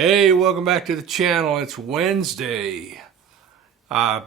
Hey, welcome back to the channel. It's Wednesday.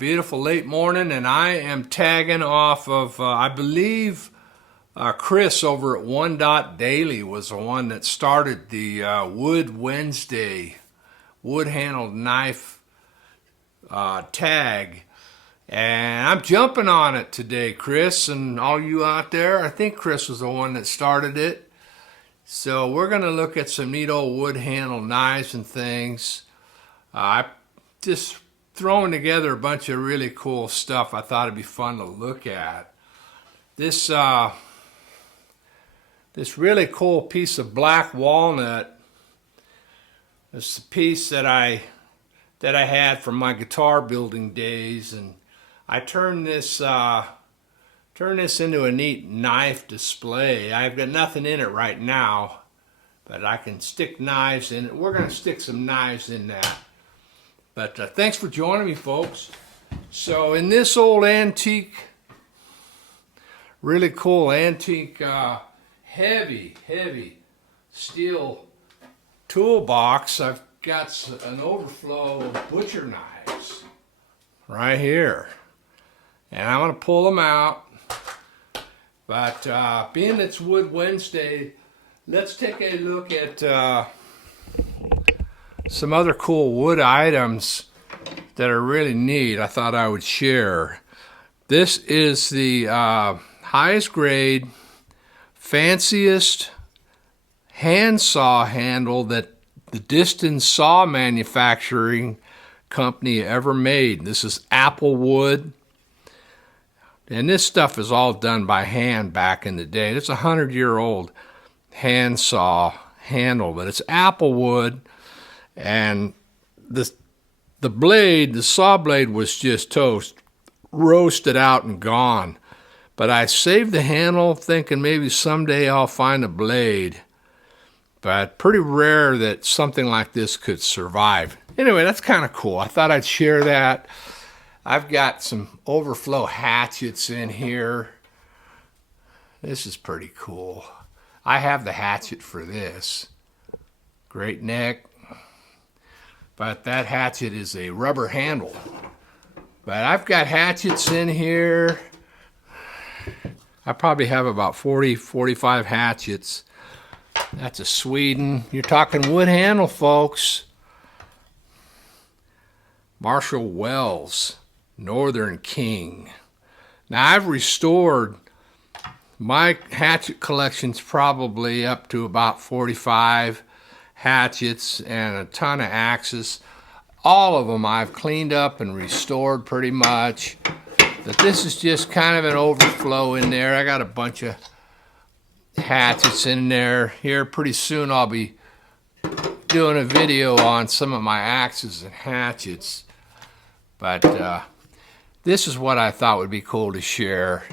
Beautiful late morning, and I am tagging off of, I believe, Chris over at One Dot Daily was the one that started the Wood Wednesday wood handled knife tag. And I'm jumping on it today, Chris, and all you out there. I think Chris was the one that started it. So we're going to look at some neat old wood handled knives and things. I just throwing together a bunch of really cool stuff I thought it'd be fun to look at. This really cool piece of black walnut. It's a piece that I had from my guitar building days, and I turned this into a neat knife display. I've got nothing in it right now, but I can stick knives in it. We're going to stick some knives in that. But thanks for joining me, folks. So in this old antique, really cool antique, heavy steel toolbox, I've got an overflow of butcher knives right here. And I'm going to pull them out. But being it's Wood Wednesday, let's take a look at some other cool wood items that are really neat I thought I would share. This is the highest grade, fanciest handsaw handle that the Distance Saw Manufacturing Company ever made. This is apple wood. And this stuff is all done by hand back in the day. It's a 100-year-old handsaw handle, but it's apple wood, and the saw blade was just toast, roasted out and gone. But I saved the handle thinking maybe someday I'll find a blade. But pretty rare that something like this could survive. Anyway, that's kind of cool. I thought I'd share that. I've got some overflow hatchets in here. This is pretty cool. I have the hatchet for this. Great neck. But that hatchet is a rubber handle. But I've got hatchets in here. I probably have about 40, 45 hatchets. That's a Sweden. You're talking wood handle, folks. Marshall Wells. Northern King. Now I've restored my hatchet collection's probably up to about 45 hatchets and a ton of axes. All of them I've cleaned up and restored pretty much. But this is just kind of an overflow in there. I got a bunch of hatchets in there. Here pretty soon I'll be doing a video on some of my axes and hatchets. But this is what I thought would be cool to share.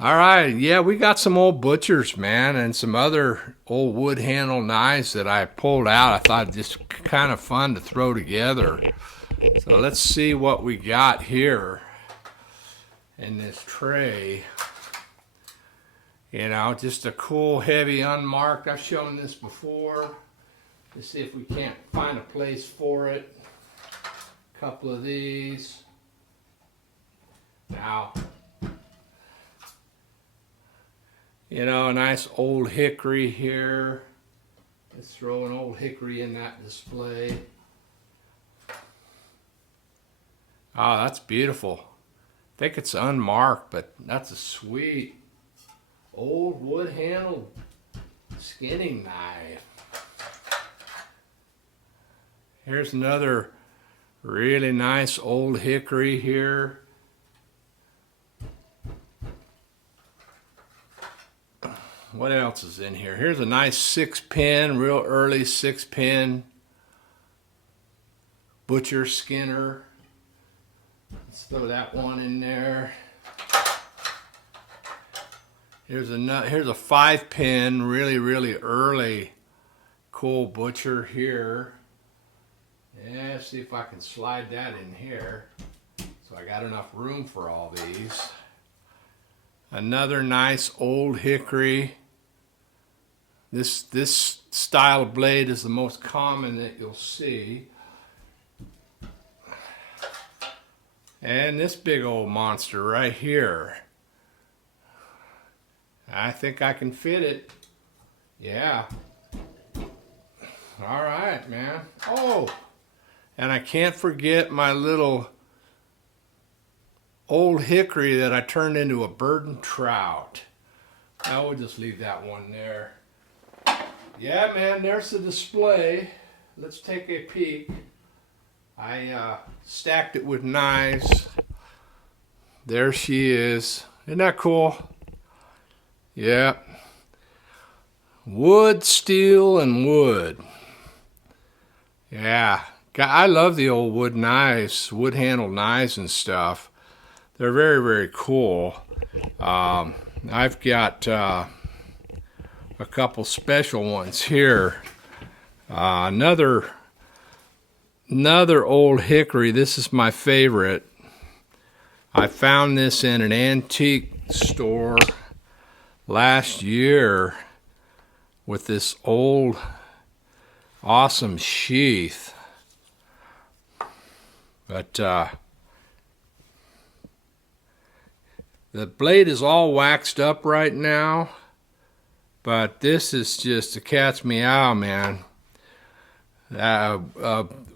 All right, yeah, we got some old butchers, man, and some other old wood handle knives that I pulled out. I thought just kind of fun to throw together. So let's see what we got here in this tray. You know, just a cool, heavy, unmarked. I've shown this before. Let's see if we can't find a place for it. A couple of these. Now, you know, a nice old hickory here. Let's throw an old hickory in that display. Oh, that's beautiful. I think it's unmarked, but that's a sweet old wood handled skinning knife. Here's another really nice old hickory here. What else is in here? Here's a nice 6-pin, real early 6-pin butcher skinner. Let's throw that one in there. Here's a 5-pin, really early cool butcher here. Yeah, see if I can slide that in here. So I got enough room for all these. Another nice old hickory. This style of blade is the most common that you'll see. And this big old monster right here. I think I can fit it. Yeah. All right, man. Oh, and I can't forget my little old hickory that I turned into a burden trout. Now we'll just leave that one there. Yeah, man, there's the display. Let's take a peek. I stacked it with knives. There she is. Isn't that cool? Yeah. Wood, steel, and wood. Yeah. I love the old wood knives, wood-handled knives and stuff. They're very, very cool. I've got a couple special ones here. Another old hickory. This is my favorite. I found this in an antique store last year with this old awesome sheath. But the blade is all waxed up right now, but this is just a cat's meow, man.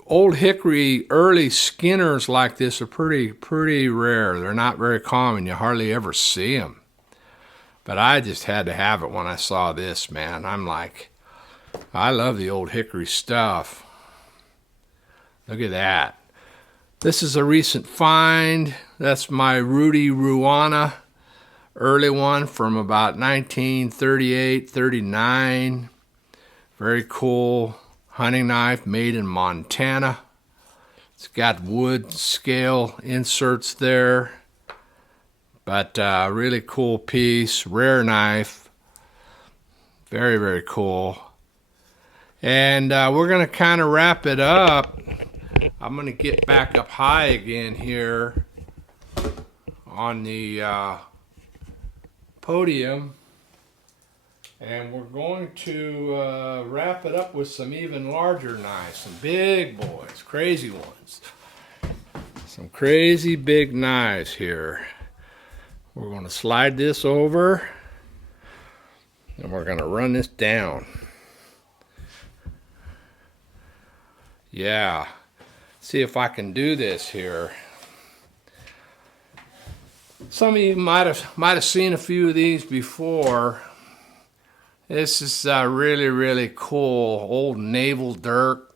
Old hickory early skinners like this are pretty rare. They're not very common. You hardly ever see them. But I just had to have it when I saw this, man. I'm like, I love the old hickory stuff. Look at that. This is a recent find. That's my Rudy Ruana, early one from about 1938, 39. Very cool hunting knife made in Montana. It's got wood scale inserts there. But really cool piece, rare knife. Very, very cool. And we're going to kind of wrap it up. I'm going to get back up high again here on the podium. And we're going to wrap it up with some even larger knives, some big boys, crazy ones. Some crazy big knives here. We're going to slide this over and we're going to run this down. Yeah. See if I can do this here. Some of you might have seen a few of these before. This is really cool old naval dirk,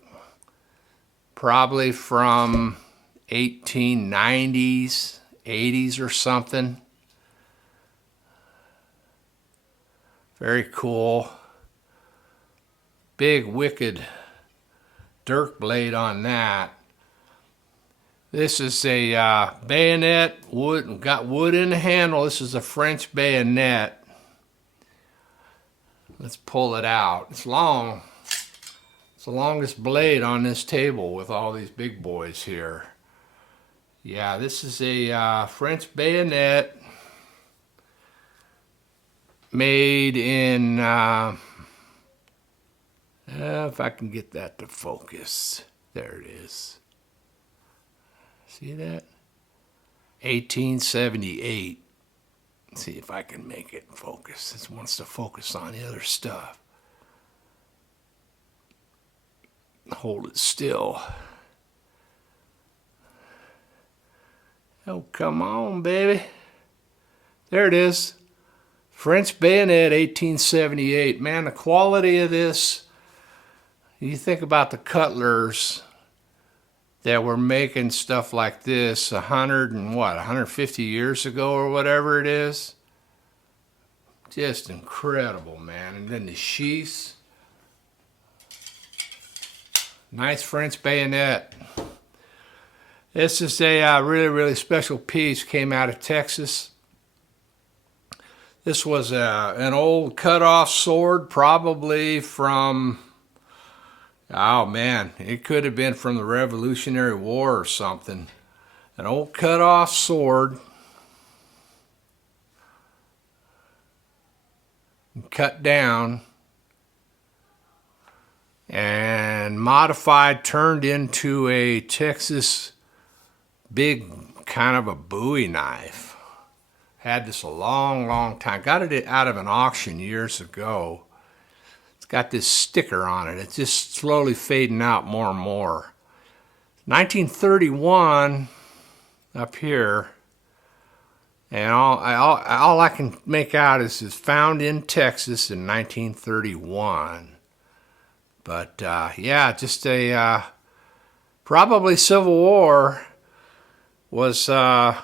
probably from 1890s, 80s or something. Very cool. Big wicked dirk blade on that. This is a bayonet, wood, got wood in the handle. This is a French bayonet. Let's pull it out. It's long. It's the longest blade on this table with all these big boys here. Yeah, this is a French bayonet made in, if I can get that to focus. There it is. See that? 1878. Let's see if I can make it focus. It wants to focus on the other stuff. Hold it still. Oh, come on, baby. There it is. French bayonet, 1878. Man, the quality of this, you think about the cutlers that were making stuff like this 150 years ago or whatever it is. Just incredible, man. And then the sheaths. Nice French bayonet. This is a really special piece. Came out of Texas. This was an old cut-off sword, probably from, oh man, it could have been from the Revolutionary War or something. An old cut-off sword. Cut down. and modified, turned into a Texas big kind of a Bowie knife. Had this a long time. Got it out of an auction years ago. It's got this sticker on it. It's just slowly fading out more and more. 1931 up here, and all I can make out is found in Texas in 1931. But yeah, just a probably Civil War was down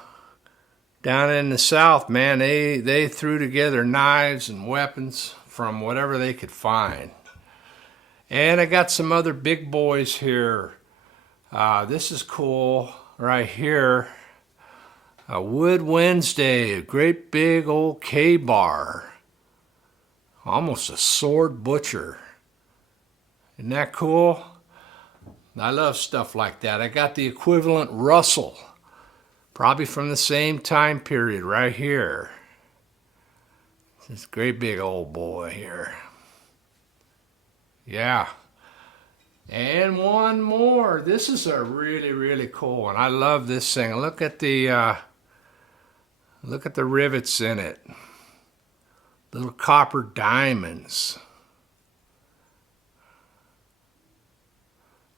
in the South, man. They threw together knives and weapons from whatever they could find. And I got some other big boys here. This is cool right here. A Wood Wednesday, a great big old K-bar. Almost a sword butcher. Isn't that cool? I love stuff like that. I got the equivalent Russell. Probably from the same time period right here. This great big old boy here. Yeah. And one more. This is a really cool one. I love this thing. Look at the rivets in it. Little copper diamonds.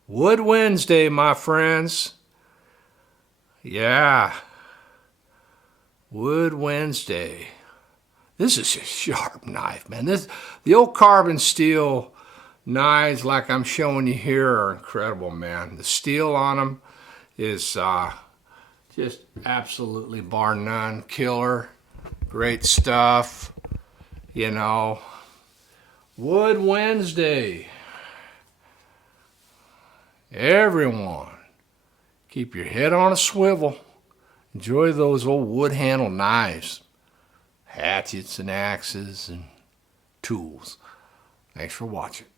Wood Wednesday, my friends. Yeah. Wood Wednesday. This is a sharp knife, man. The old carbon steel knives like I'm showing you here are incredible, man. The steel on them is just absolutely bar none killer. Great stuff. You know. Wood Wednesday. Everyone, keep your head on a swivel. Enjoy those old wood handle knives, hatchets and axes and tools. Thanks for watching.